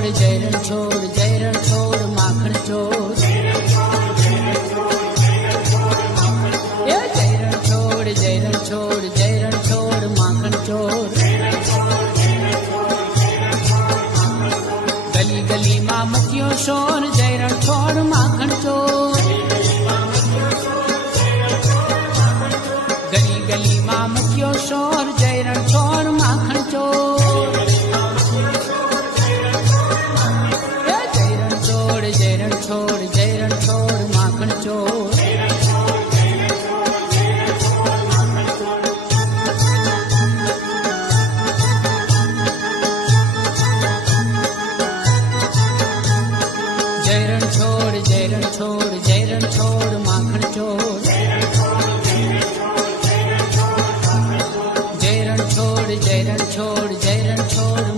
જય રણછોડ માખણ ચોર જય રણછોડ માખણ ચોર ગલી ગલીમાં મચ્યો શોર